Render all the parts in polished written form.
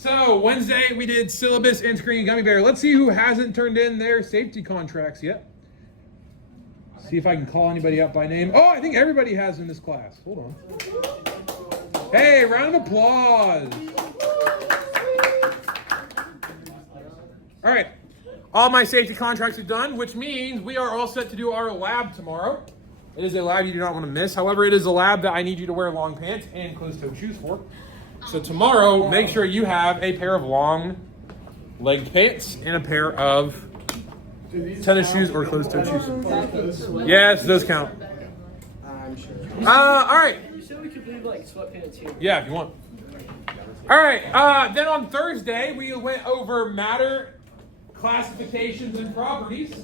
So Wednesday we did syllabus and screen gummy bear. Let's see who hasn't turned in their safety contracts yet. See if I can call anybody up by name. Oh, I think everybody has in this class. Hold on. Hey, round of applause. All right. All my safety contracts are done, which means we are all set to do our lab tomorrow. It is a lab you do not want to miss. However, it is a lab that I need you to wear long pants and closed-toed shoes for. So tomorrow, make sure you have a pair of long-legged pants and a pair of tennis shoes or closed-toed shoes. Yes, those count. I'm sure. All right. You said we could leave like sweatpants here. Yeah, if you want. All right. Then on Thursday, we went over matter, classifications, and properties.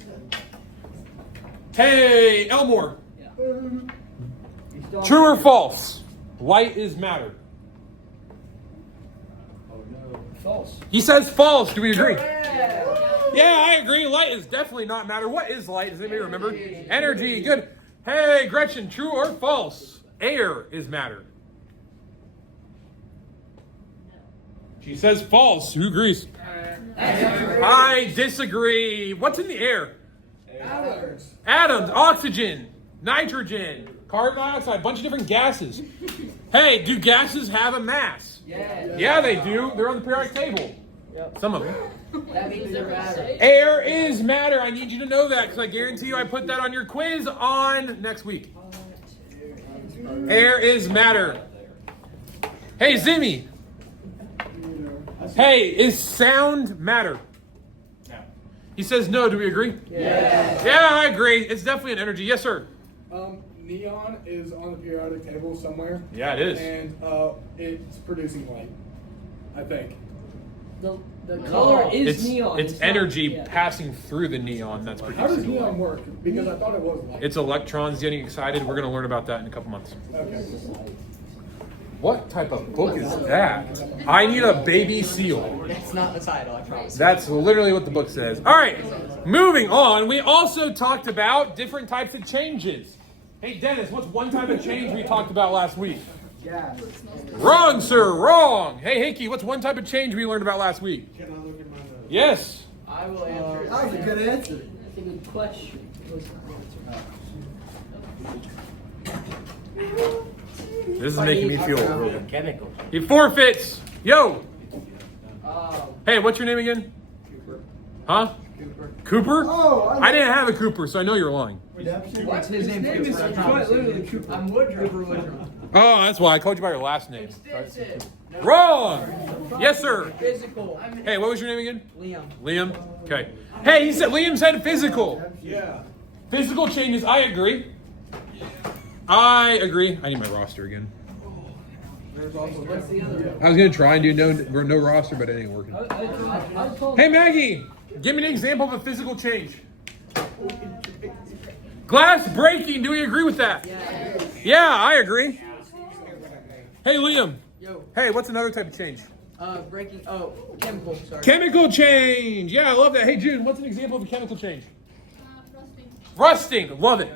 Hey, Elmore. Yeah. True or false? Light is matter. False. He says false. Do we agree? Yeah. Yeah, I agree. Light is definitely not matter. What is light? Does anybody remember? Energy. Good. Hey, Gretchen, true or false? Air is matter. She says false. Who agrees? I disagree. What's in the air? Atoms, oxygen, nitrogen, carbon dioxide, a bunch of different gases. Hey, do gases have a mass? Yeah, they do. They're on the periodic table. Yep. Some of them. That means they're matter. Air is matter. I need you to know that because I guarantee you I put that on your quiz on next week. Air is matter. Hey, Zimmy. Hey, is sound matter? He says no. Do we agree? Yeah, I agree. It's definitely an energy. Yes, sir. Neon is on the periodic table somewhere. Yeah, it is. And it's producing light, I think. The color is neon. It's not- energy yeah. passing through the neon that's How does producing neon light. work? Because I thought it was light. It's electrons getting excited. We're going to learn about that in a couple months. Okay. What type of book is that? I need a baby seal. It's not the title, I promise. That's literally what the book says. All right, moving on. We also talked about different types of changes. Hey, Dennis, what's one type of change we talked about last week? Gas. Wrong, sir, wrong. Hey, Hickey, what's one type of change we learned about last week? Can I look at my notes? Yes. I will answer. That was a good answer. That's a good question. This is making me feel real good. Chemical. He forfeits. Yo. Oh. Hey, what's your name again? Huh? Cooper? Oh, I didn't have a Cooper, so I know you're lying. What's his name? His name is Cooper, I quite promise. literally Cooper. I'm Woodrow. Oh, that's why I called you by your last name. Extensive. Wrong. Yes, sir. Physical. Hey, what was your name again? Liam. Liam. Okay. Hey, he said Liam said physical. Yeah. Physical changes. I agree. I agree. I need my roster again. There's also What's the other one? I was gonna try and do no roster, but it ain't working. I told Hey, Maggie, give me an example of a physical change. Glass breaking. Do we agree with that? Yeah, I agree. Hey, Liam. Yo. Hey, what's another type of change? Breaking. Oh, chemical. Sorry. Chemical change. Yeah, I love that. Hey, June, what's an example of a chemical change? Rusting. Love it.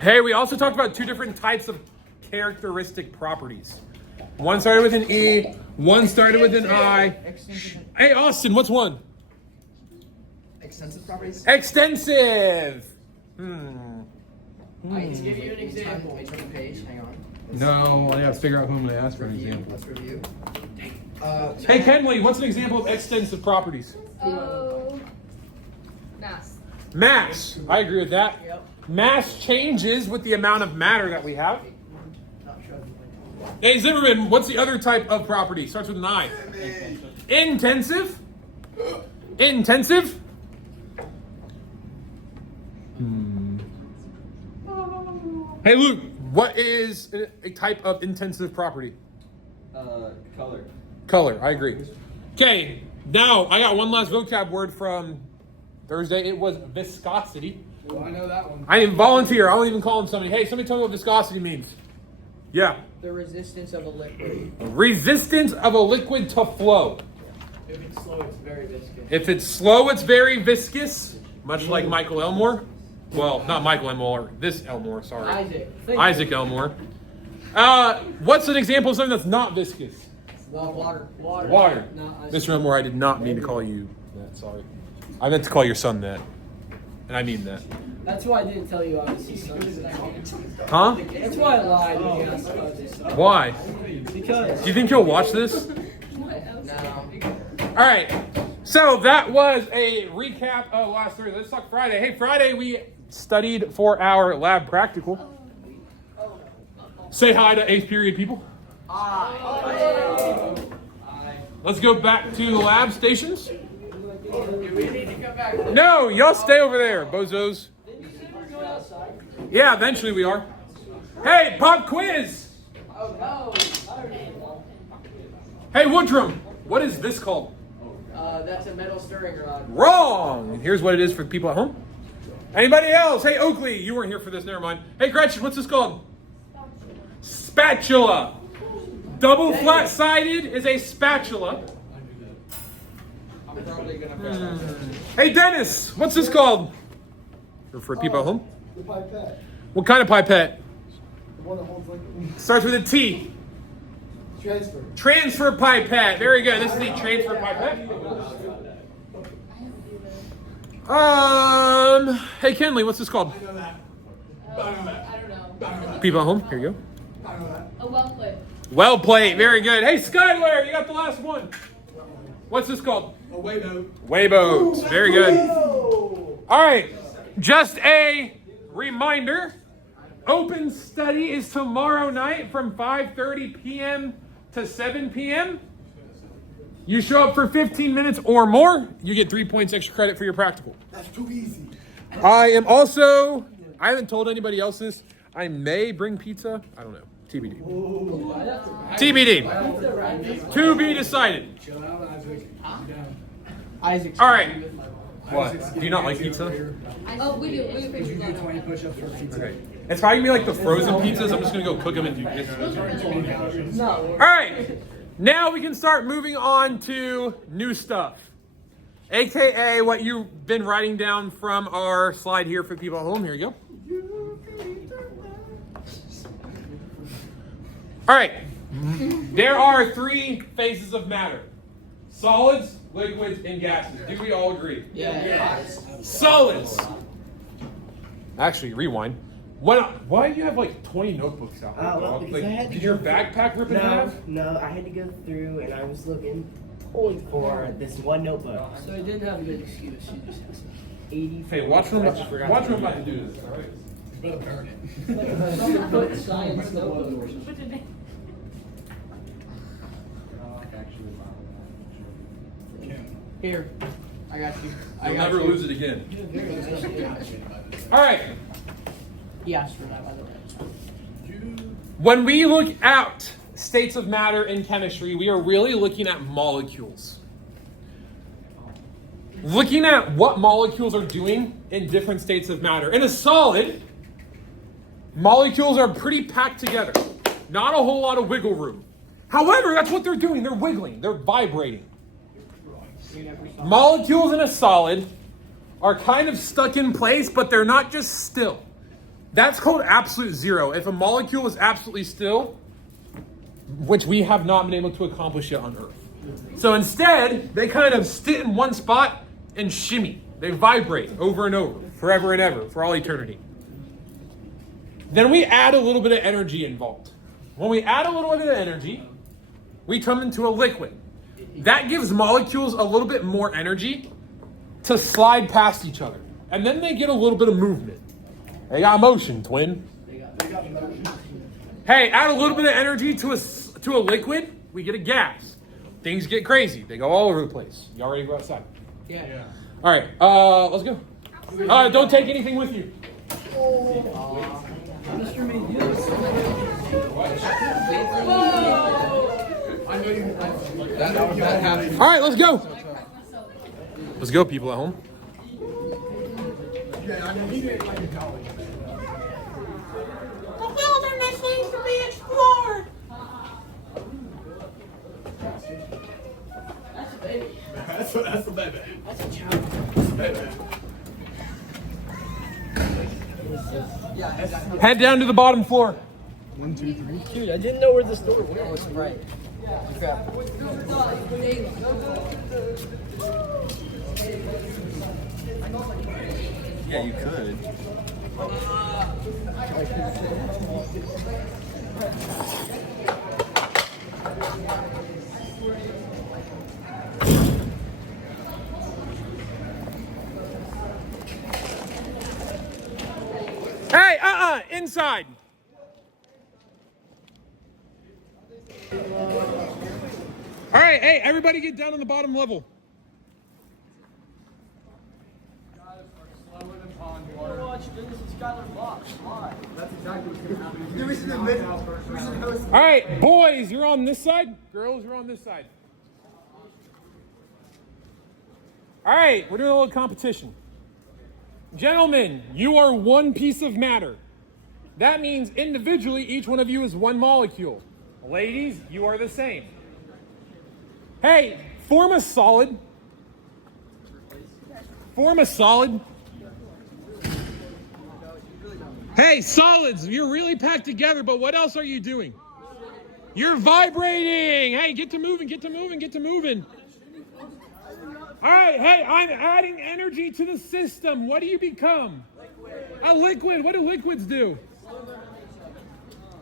Hey, we also talked about two different types of characteristic properties. One started with an E, one started with an I. Hey, Austin, what's one? Extensive properties? Extensive. I can give you an example. Turn the page, hang on. No, I have to figure out who I'm going to ask for an Review. example. Let's review. Hey, Kenley, what's an example of extensive properties? Oh, mass. Mass. I agree with that. Yep. Mass changes with the amount of matter that we have. Not sure. Hey, Zimmerman, what's the other type of property? Starts with an I. Intensive. Intensive. Hey, Luke, what is a type of intensive property? Color. Color, I agree. Okay, now I got one last vocab word from Thursday. It was viscosity. Well, I know that one. I didn't volunteer. I won't even call him somebody. Hey, somebody tell me what viscosity means. Yeah. The resistance of a liquid. Resistance of a liquid to flow. If it's slow, it's very viscous. If it's slow, it's very viscous, much like Michael Elmore. Well, not Michael Elmore. This Elmore, sorry. Isaac. Isaac Elmore. What's an example of something that's not viscous? Water. Water. No, Mr. Elmore, I did not mean to call you that. Sorry. I meant to call your son that. And I mean that. That's why I didn't tell you I was his son. Huh? That's why I lied when you asked if I was his son. Why? Because. Do you think he'll watch this? No. All right. So that was a recap of last Thursday. Let's talk Friday. Hey, Friday we studied for our lab practical. Say hi to 8th period people. Let's go back to the lab stations. We need to come back. No, y'all stay over there, bozos. Yeah, eventually we are. Hey, pop quiz. Oh no. Hey, Woodrum, what is this called? That's a metal stirring rod. Wrong. And here's what it is for the people at home. Anybody else? Hey, Oakley, you weren't here for this. Never mind. Hey, Gretchen, what's this called? Spatula. Double flat-sided is a spatula. I'm probably gonna Hey, Dennis, what's this called? For people at home? The pipette. What kind of pipette? The one that holds like Starts with a T. transfer. Transfer pipette. Very good. This is the transfer pipette. Hey, Kenley, what's this called? I don't know. People at home, here you go. A well played. Well played. Very good. Hey, Skylar, you got the last one. What's this called? A wayboat. Wayboat. Very good. All right. Just a reminder. Open study is tomorrow night from 5:30 p.m. to 7 p.m. You show up for 15 minutes or more, you get 3 points extra credit for your practical. That's too easy. I haven't told anybody else this. I may bring pizza. I don't know. TBD. TBD. To be decided. Chill out, Isaac. Isaac. All right. What? Do you not like pizza? Oh, we do. We do Did you do pizza. 20 push-ups for pizza? Okay. It's probably gonna be like the frozen pizzas. I'm just gonna go cook them and do. No. All right. Now we can start moving on to new stuff, aka what you've been writing down from our slide here for people at home. Here you go. All right. There are 3 phases of matter: solids, liquids, and gases. Do we all agree? Yeah. Solids. Actually, rewind. Why do you have like 20 notebooks out? Well, dog? because Like, I had to did your go backpack rip in half? No, I had to go through and I was looking for this one notebook. So he didn't have a good excuse. She just has 80. Hey, watch what I'm about to do this. All right. Better burn it. Someone put science notebook. Here. I got you. You'll never lose it again. All right. He asked for that, by the way. When we look at states of matter in chemistry, we are really looking at molecules. Looking at what molecules are doing in different states of matter. In a solid, molecules are pretty packed together. Not a whole lot of wiggle room. However, that's what they're doing. They're wiggling. They're vibrating. Molecules in a solid are kind of stuck in place, but they're not just still. That's called absolute zero. If a molecule is absolutely still, which we have not been able to accomplish yet on Earth. So instead, they kind of sit in one spot and shimmy. They vibrate over and over, forever and ever, for all eternity. Then we add a little bit of energy involved. When we add a little bit of energy, we come into a liquid. That gives molecules a little bit more energy to slide past each other. And then they get a little bit of movement. They got motion, twin. Hey, add a little bit of energy to a liquid, we get a gas. Things get crazy. They go all over the place. Y'all ready to go outside? Yeah. All right, let's go. Don't take anything with you. Mr. Medusa. I know you. That happened. All right, let's go. Let's go, people at home. Yeah, I mean, he didn't like in college. The wilderness needs to be explored. That's a baby. That's the baby. That's a child. That's the baby. Yeah, Head down to the bottom floor. 1, 2, 3. Dude, I didn't know where this door was. Oh, it's right. Yeah, you could. Hey, inside. All right, hey, everybody get down on the bottom level. All right, boys, you're on this side. Girls, you're on this side. All right, we're doing a little competition. Gentlemen, you are one piece of matter. That means individually, each one of you is one molecule. Ladies, you are the same. Hey, form a solid. Form a solid. Hey, solids, you're really packed together, but what else are you doing? You're vibrating. Hey, get to moving, get to moving, get to moving. All right, hey, I'm adding energy to the system. What do you become? A liquid. What do liquids do?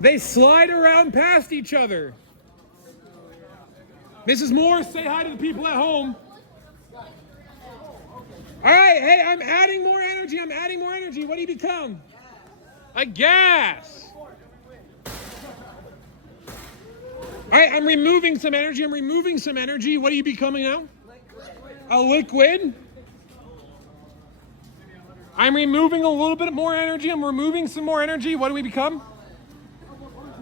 They slide around past each other. Mrs. Moore, say hi to the people at home. All right, hey, I'm adding more energy. I'm adding more energy. What do you become? A gas. All right, I'm removing some energy. I'm removing some energy. What are you becoming now? A liquid. I'm removing a little bit more energy. I'm removing some more energy. What do we become?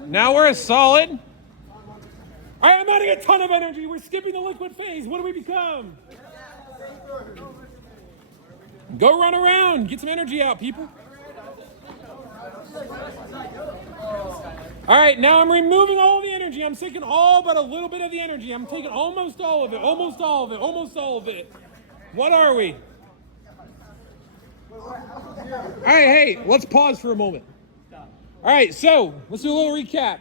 Now we're a solid. All right, I'm adding a ton of energy. We're skipping the liquid phase. What do we become? Go run around. Get some energy out, people. All right, now I'm removing all the energy. I'm taking all but a little bit of the energy. I'm taking almost all of it, almost all of it, almost all of it. What are we? All right, hey, let's pause for a moment. All right, so let's do a little recap.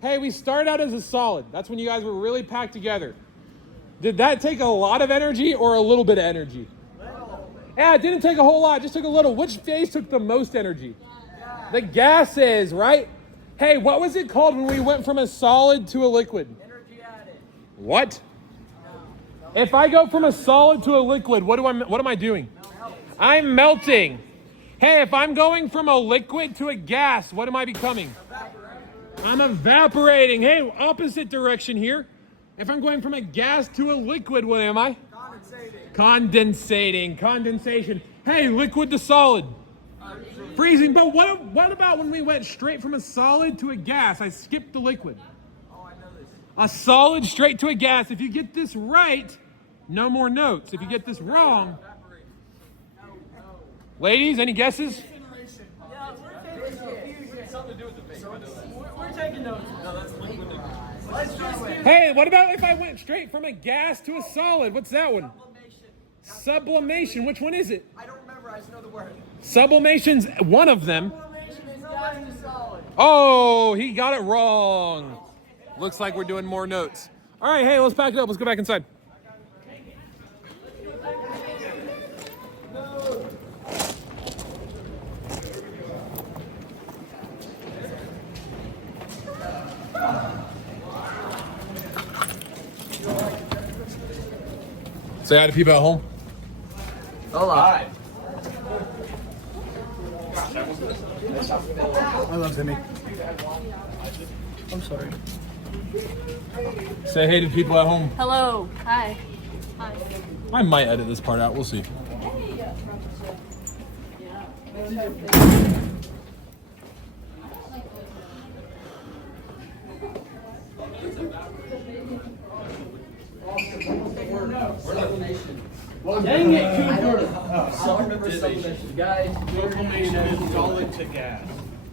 Hey, we started out as a solid. That's when you guys were really packed together. Did that take a lot of energy or a little bit of energy? Yeah, it didn't take a whole lot, it just took a little. Which phase took the most energy? The gases, right? Hey, what was it called when we went from a solid to a liquid? Energy added. What? If I go from a solid to a liquid, what am I doing? I'm melting. Hey, if I'm going from a liquid to a gas, what am I becoming? I'm evaporating. Hey, opposite direction here. If I'm going from a gas to a liquid, what am I? Condensating. Condensation. Hey, liquid to solid. Freezing. But what about when we went straight from a solid to a gas? I skipped the liquid. A solid straight to a gas. If you get this right, no more notes. If you get this wrong, ladies, any guesses? We're taking notes. Hey, what about if I went straight from a gas to a solid? What's that one? Sublimation. Which one is it? I don't remember. I just know the word. Sublimation's one of them. Sublimation is gas to solid. Oh, he got it wrong. Looks like we're doing more notes. All right, hey, let's pack it up. Let's go back inside. Say hi to people at home. Hola. I love Timmy. I'm sorry. Say hey to people at home. Hello. Hi. Hi. I might edit this part out. We'll see. Dang it, Cooper. I don't remember sublimation. Guys, Sublimation solid to gas.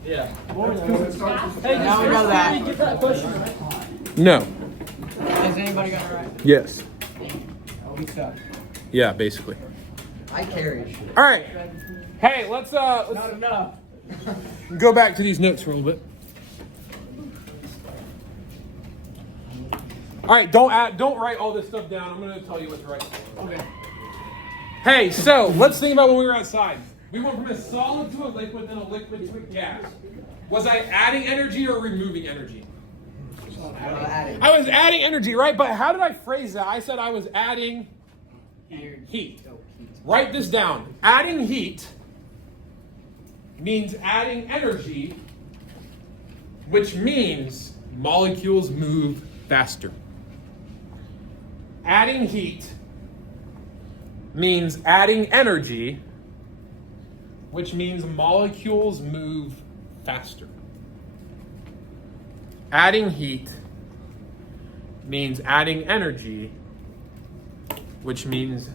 yeah. Hey, now we know that. Get that question right. No. Has anybody got it right? Yes. We suck. Yeah, basically. I carried. All right. Hey, let's Not enough. go back to these notes for a little bit. All right, don't write all this stuff down. I'm going to tell you what's right. Okay. Hey, so let's think about when we were outside. We went from a solid to a liquid, then a liquid to a gas. Was I adding energy or removing energy? I was adding energy, right? But how did I phrase that? I said I was adding heat. Write this down. Adding heat means adding energy, which means molecules move faster. Adding heat means adding energy, which means molecules move faster. Adding heat means adding energy, which means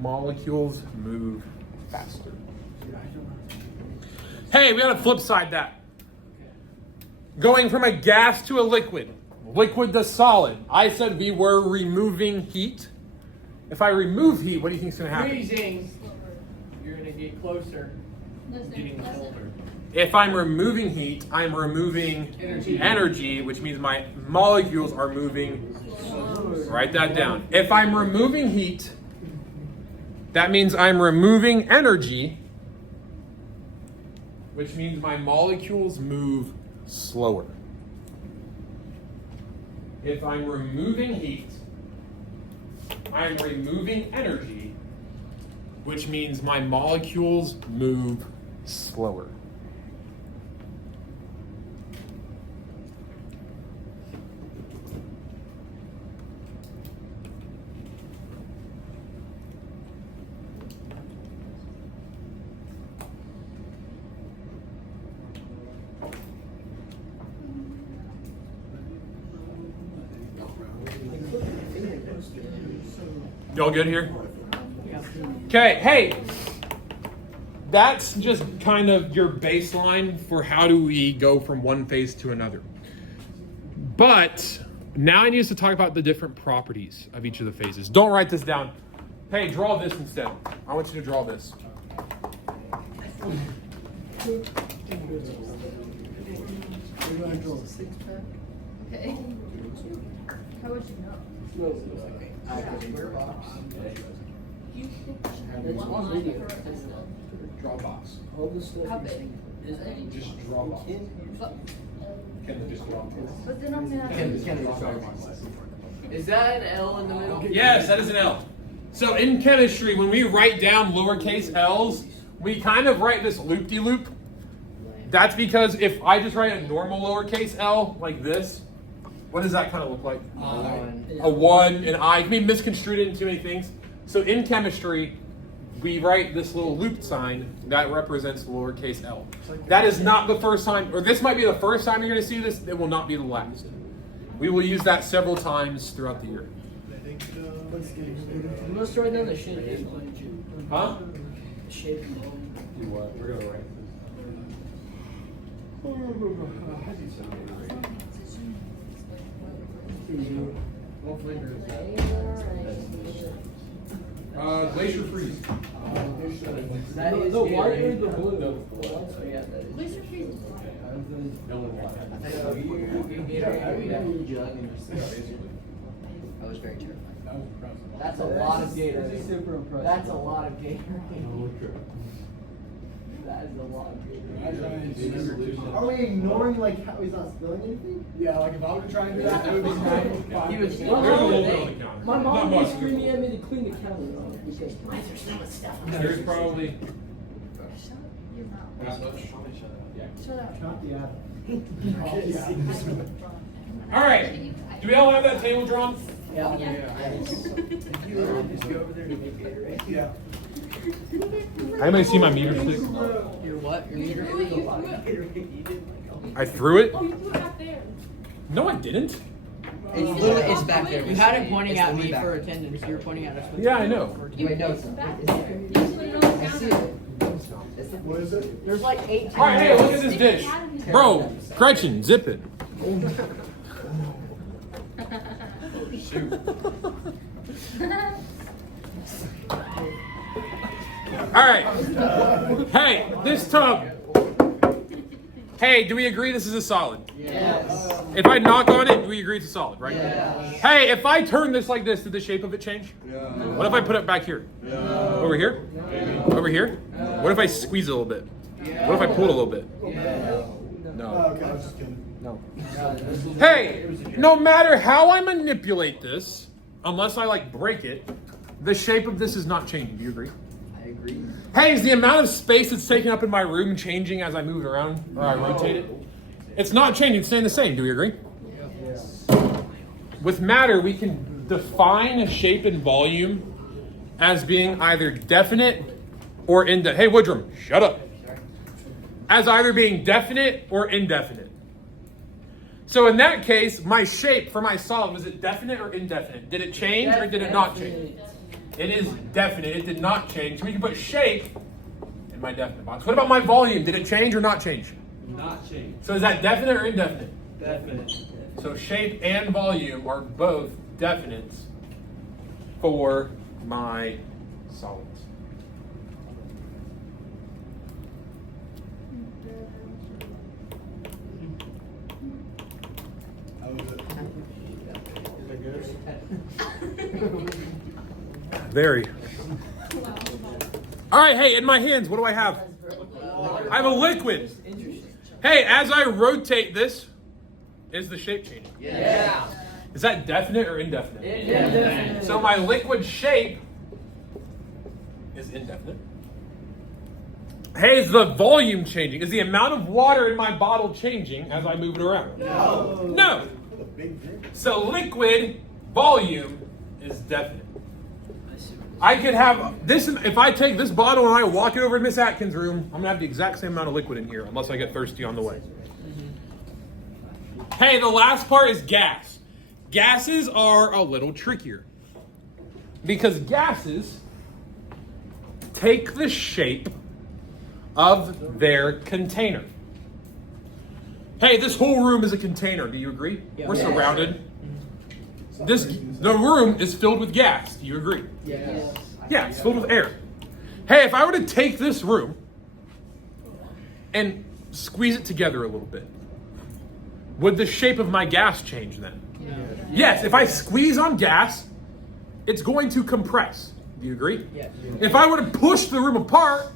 molecules move faster. Hey, we gotta flip side that. Going from a gas to a liquid to solid. I said we were removing heat. If I remove heat, what do you think is gonna happen? Freezing. You're gonna get closer. Getting colder. If I'm removing heat, I'm removing energy, which means my molecules are moving. Write that down. If I'm removing heat, that means I'm removing energy, which means my molecules move slower. If I'm removing heat, I'm removing energy, which means my molecules move slower. Y'all good here? Okay, hey, that's just kind of your baseline for how do we go from one phase to another. But now I need us to talk about the different properties of each of the phases. Don't write this down. Hey, draw this instead. I want you to draw this. Okay. How would you know? Dropbox. How big? Just Dropbox. Can they just drop it? But then I'm gonna have Is that an L in the middle? Yes, that is an L. So in chemistry, when we write down lowercase l's, we kind of write this loop-de-loop. That's because if I just write a normal lowercase l like this, what does that kind of look like? A 1, an I. It can be misconstrued into many things. So in chemistry, we write this little loop sign that represents the lowercase l. That is not the first time, or this might be the first time you're going to see this. It will not be the last. We will use that several times throughout the year. Let's write down the shape. Huh? Shape. Do what? We're going to write glacier freeze. That is the white or the blue? blue? Yeah, that is. Glacier freeze. I was very terrified. That's a lot of Gatorade. Super impressive. That's a lot of Gatorade. That is a lot of Gatorade. Are we ignoring like how he's not spilling anything? Yeah, like if I were to try and do that, it would be fine. He was There's a little bit on the counter. My Not mom much. was screaming at me to clean the counter off because Why is there so much stuff? There's probably. Shut your mouth. Not much. Shut up. Not the apple. All right. Do we all have that table drawn? Yeah. Yes. If you were to just go over there to get Gatorade. Yeah. Anybody see my meter stick? Your what? Your meter? You threw it. You did like I threw it? Oh, you threw it back there. No, I didn't. It's literally, it's back there. You had it pointing It's at me literally back for there. attendance. You were pointing at us. with Yeah, I the- know. Wait, no, it's Back it's there. You just put it on the I see counter. it. It's the, What is it? There's like 18. All right, hey, look at this dish. Bro, Gretchen, zip it. All right. Hey, this tub. Hey, do we agree this is a solid? Yes. If I knock on it, we agree it's a solid, right? Yeah. Hey, if I turn this like this, did the shape of it change? What if I put it back here? Over here? Over here? What if I squeeze it a little bit? What if I pull it a little bit? No. Okay, I was just kidding. No. Hey, no matter how I manipulate this, unless I like break it, the shape of this is not changing. Do you agree? I agree. Hey, is the amount of space that's taken up in my room changing as I move it around or I rotate it? It's not changing, it's staying the same. Do we agree? With matter, we can define shape and volume as being either definite or indefinite. Hey, Woodrum, shut up. As either being definite or indefinite. So in that case, my shape for my solid, was it definite or indefinite? Did it change or did it not change? It is definite. It did not change. So we can put shape in my definite box. What about my volume? Did it change or not change? Not change. So is that definite or indefinite? Definite. So shape and volume are both definites for my solids. How was it? Is that good? Very. All right, hey, in my hands, what do I have? I have a liquid. Hey, as I rotate this, is the shape changing? Yeah. Is that definite or indefinite? Indefinite. So my liquid shape is indefinite. Hey, is the volume changing? Is the amount of water in my bottle changing as I move it around? No. No. What a big drink. So liquid volume is definite. I could have this, if I take this bottle and I walk it over to Miss Atkins' room, I'm gonna have the exact same amount of liquid in here, unless I get thirsty on the way. Hey, the last part is gas. Gases are a little trickier. Because gases take the shape of their container. Hey, this whole room is a container, do you agree? Yeah. We're surrounded. The room is filled with gas. Do you agree? Yes. Yeah, it's filled with air. Hey, if I were to take this room and squeeze it together a little bit, would the shape of my gas change then? Yes, if I squeeze on gas, it's going to compress. Do you agree? Yeah. If I were to push the room apart,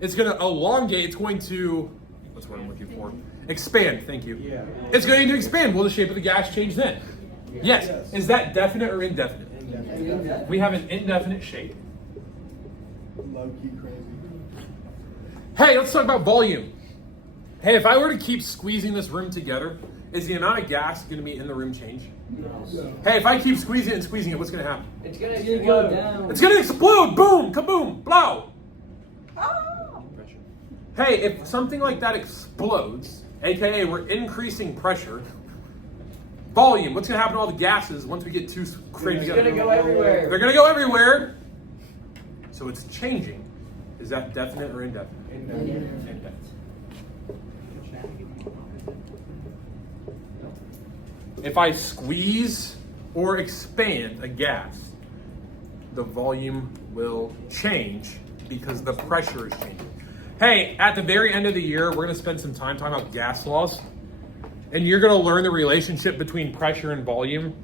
it's going to elongate. It's going to, what's what I'm looking for? Expand, thank you. Yeah. It's going to expand. Will the shape of the gas change then? Yes. Is that definite or indefinite? We have an indefinite shape. Low-key crazy. Hey, let's talk about volume. Hey, if I were to keep squeezing this room together, is the amount of gas going to be in the room change? No. Hey, if I keep squeezing it and squeezing it, what's going to happen? It's gonna Go down. It's going to explode! Boom! Kaboom! Blow! Hey, if something like that explodes, aka we're increasing pressure, volume, what's going to happen to all the gases once we get two crammed It's together? gonna go everywhere. They're going to go everywhere. So it's changing. Is that definite or indefinite? Indefinite. If I squeeze or expand a gas, the volume will change because the pressure is changing. Hey, at the very end of the year, we're going to spend some time talking about gas laws. And you're going to learn the relationship between pressure and volume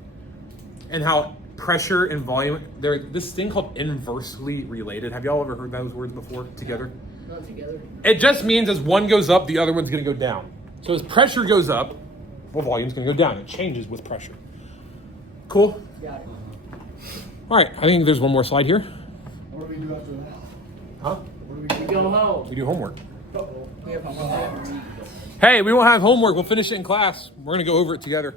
and how pressure and volume, they're this thing called inversely related. Have y'all ever heard those words before together? Not together. It just means as one goes up, the other one's going to go down. So as pressure goes up, well, volume's going to go down. It changes with pressure. Cool? Got it. All right, I think there's one more slide here. What do we do after that? Huh? What do we We do? go home. We do homework. We have homework. Hey, we won't have homework. We'll finish it in class. We're going to go over it together.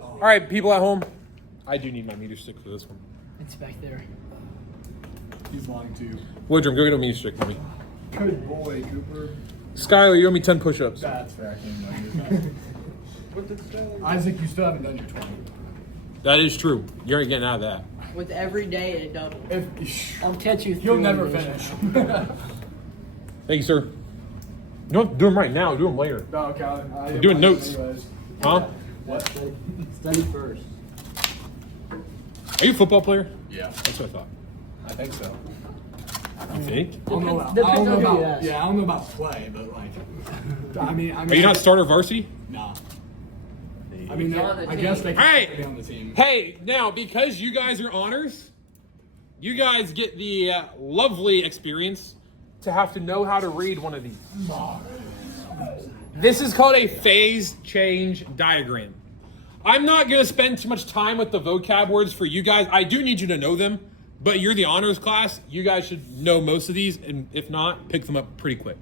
All right, people at home. I do need my meter stick for this one. It's back there. He's lying to you. Woodrum, go get a meter stick for me. Good boy, Cooper. Skylar, you owe me 10 push-ups. That's fair. Isaac, you still haven't done your 20. That is true. You ain't getting out of that. With every day it doubles. If I'll catch you. you'll through never this. finish. Thank you, sir. You don't have to do them right now. Do them later. No, okay. We're doing notes. Anyways. Huh? What? Study first. Are you a football player? Yeah, That's what I thought. I think so. You think? I don't know about, Depends I don't know on who you about ask. yeah, I don't know about play, but like, I mean, Are you not starter varsity? Nah. I mean, On the I guess they team. can Hey! be on the team. Hey, now because you guys are honors, you guys get the lovely experience to have to know how to read one of these. This is called a phase change diagram. I'm not going to spend too much time with the vocab words for you guys. I do need you to know them, but you're the honors class. You guys should know most of these, and if not, pick them up pretty quick.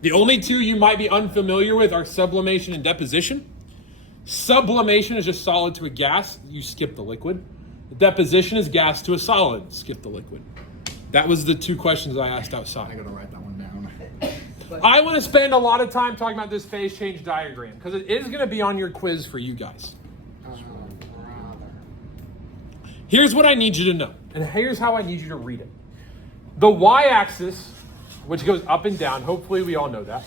The only two you might be unfamiliar with are sublimation and deposition. Sublimation is just solid to a gas. You skip the liquid. Deposition is gas to a solid. Skip the liquid. That was the two questions I asked I outside. gotta write that one down. I want to spend a lot of time talking about this phase change diagram because it is going to be on your quiz for you guys. Here's what I need you to know, and here's how I need you to read it. The y-axis, which goes up and down, hopefully we all know that,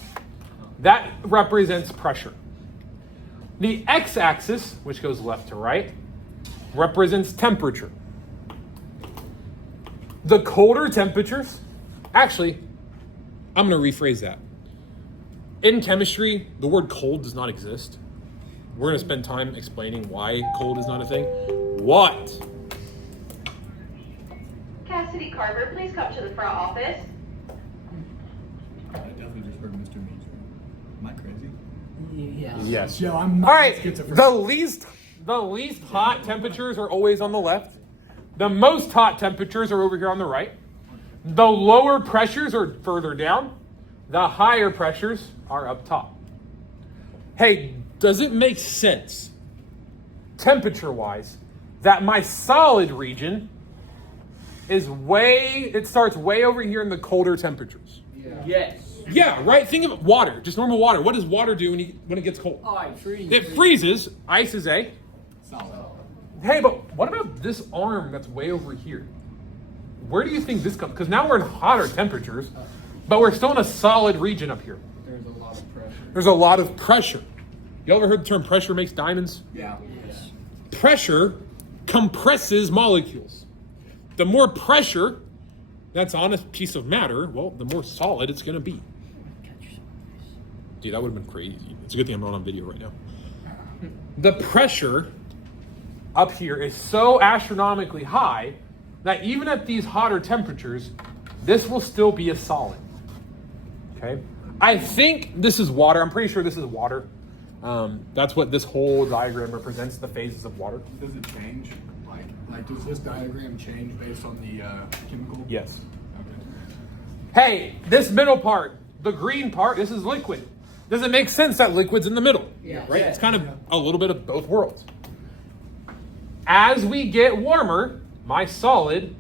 that represents pressure. The x-axis, which goes left to right, represents temperature. The colder temperatures, actually, I'm going to rephrase that. In chemistry, the word cold does not exist. We're going to spend time explaining why cold is not a thing. What? Cassidy Carver, please come to the front office. I definitely just heard Mr. Major. Am I crazy? Yeah. Yes. Joe, I'm not All right. schizophrenic. The least hot temperatures are always on the left. The most hot temperatures are over here on the right. The lower pressures are further down. The higher pressures are up top. Hey, does it make sense, temperature-wise, that my solid region is it starts way over here in the colder temperatures? Yes. Yeah, right? Think of water, just normal water. What does water do when it gets cold? Oh, I freeze. It freezes. Ice is a. Solid. Hey, but what about this arm that's way over here? Where do you think this comes? Because now we're in hotter temperatures, but we're still in a solid region up here. There's a lot of pressure. There's a lot of pressure. You ever heard the term pressure makes diamonds? Yeah. Yes. Pressure compresses molecules. The more pressure that's on a piece of matter, well, the more solid it's going to be. Dude, that would have been crazy. It's a good thing I'm not on video right now. The pressure up here is so astronomically high that even at these hotter temperatures, this will still be a solid. Okay? I think this is water. I'm pretty sure this is water. That's what this whole diagram represents, the phases of water. Does it change? Like does this diagram change based on the chemical? Yes. Okay. Hey, this middle part, the green part, this is liquid. Does it make sense that liquid's in the middle? Yeah. Right? It's kind of a little bit of both worlds. As we get warmer, my solid,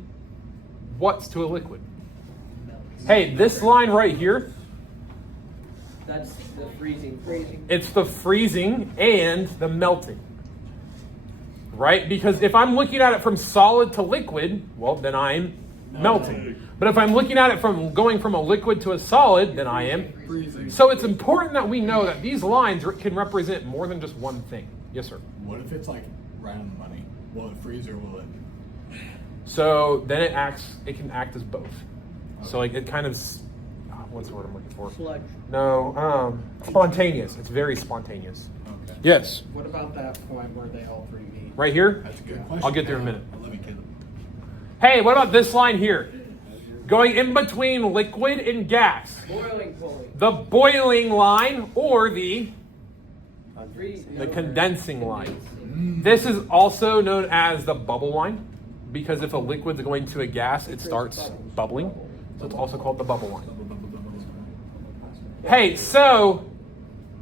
what's to a liquid? Hey, this line right here, That's the freezing. it's the freezing and the melting. Right? Because if I'm looking at it from solid to liquid, well, then I'm melting. But if I'm looking at it from going from a liquid to a solid, then I am Freezing. So it's important that we know that these lines can represent more than just one thing. Yes, sir. What if it's like right on the money? Will it freeze or will it? So then it can act as both. So like it kind of, what's the word I'm looking for? Sludge. No, spontaneous. It's very spontaneous. Okay. Yes. What about that point where they all three meet? Right here? That's a good question. I'll get there in a minute. Let me get it. Hey, what about this line here? Going in between liquid and gas. Boiling point. The boiling line or the The condensing line. This is also known as the bubble line because if a liquid's going to a gas, it starts bubbling. So it's also called the bubble line. Hey, so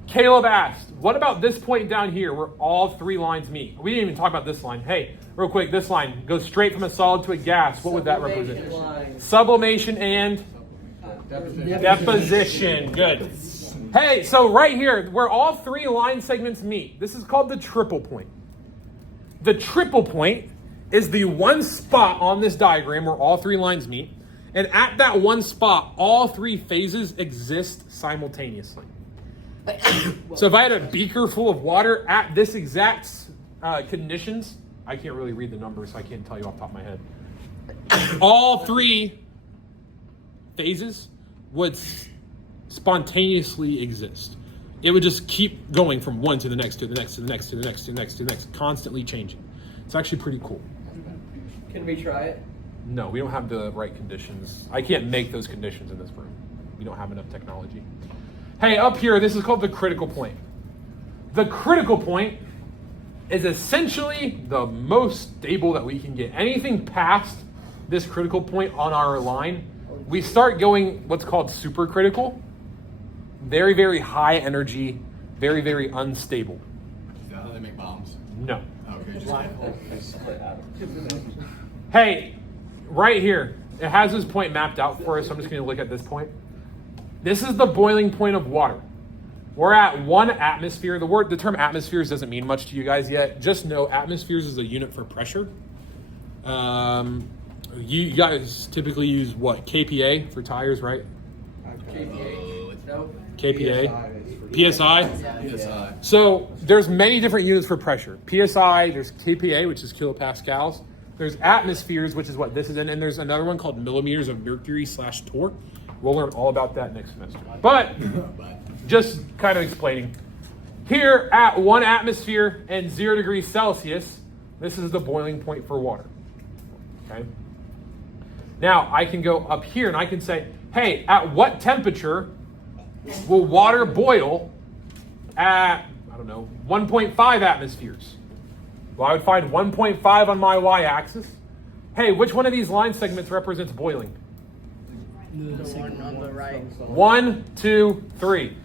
Caleb asked, what about this point down here where all three lines meet? We didn't even talk about this line. Hey, real quick, this line goes straight from a solid to a gas. What would that represent? Line. Sublimation and deposition. Good. Hey, so right here, where all three line segments meet, this is called the triple point. The triple point is the one spot on this diagram where all three lines meet. And at that one spot, all three phases exist simultaneously. So if I had a beaker full of water at this exact conditions, I can't really read the numbers, so I can't tell you off the top of my head. All three phases would spontaneously exist. it would just keep going from one to the next, to the next, to the next, to the next, to the next, to the next, constantly changing. It's actually pretty cool. Can we try it? No, we don't have the right conditions. I can't make those conditions in this room. We don't have enough technology. Hey, up here, this is called the critical point. The critical point is essentially the most stable that we can get. Anything past this critical point on our line, we start going what's called supercritical. Very, very high energy, very, very unstable. Is that how they make bombs? No. Okay, just Hey, right here, it has this point mapped out for us, so I'm just gonna look at this point. This is the boiling point of water. We're at 1 atmosphere. The term atmospheres doesn't mean much to you guys yet. Just know atmospheres is a unit for pressure. You guys typically use what? KPA for tires, right? KPH? No? KPA? PSI? PSI. So there's many different units for pressure. PSI, there's KPA, which is kilopascals. There's atmospheres, which is what this is, and there's another one called millimeters of mercury / torque. We'll learn all about that next semester. But just kind of explaining. Here at 1 atmosphere and 0 degrees Celsius, this is the boiling point for water. Okay. Now I can go up here and I can say, hey, at what temperature will water boil at, I don't know, 1.5 atmospheres? Well, I would find 1.5 on my y-axis. Hey, which one of these line segments represents boiling? The one on the right. 1, 2, 3.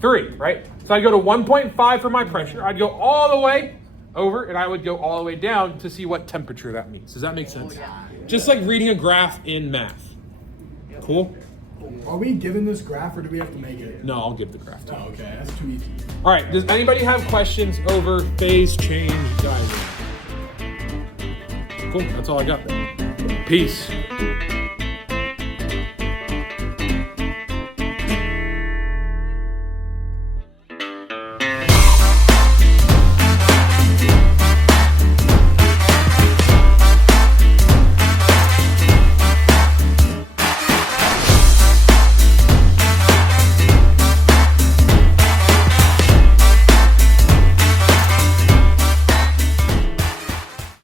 3, right? So I go to 1.5 for my pressure. I'd go all the way over, and I would go all the way down to see what temperature that means. Does that make sense? Just like reading a graph in math. Cool? Are we given this graph or do we have to make it? No, I'll give the graph to you. Oh, okay, that's too easy. All right, does anybody have questions over phase change diagram? Cool, that's all I got. Peace.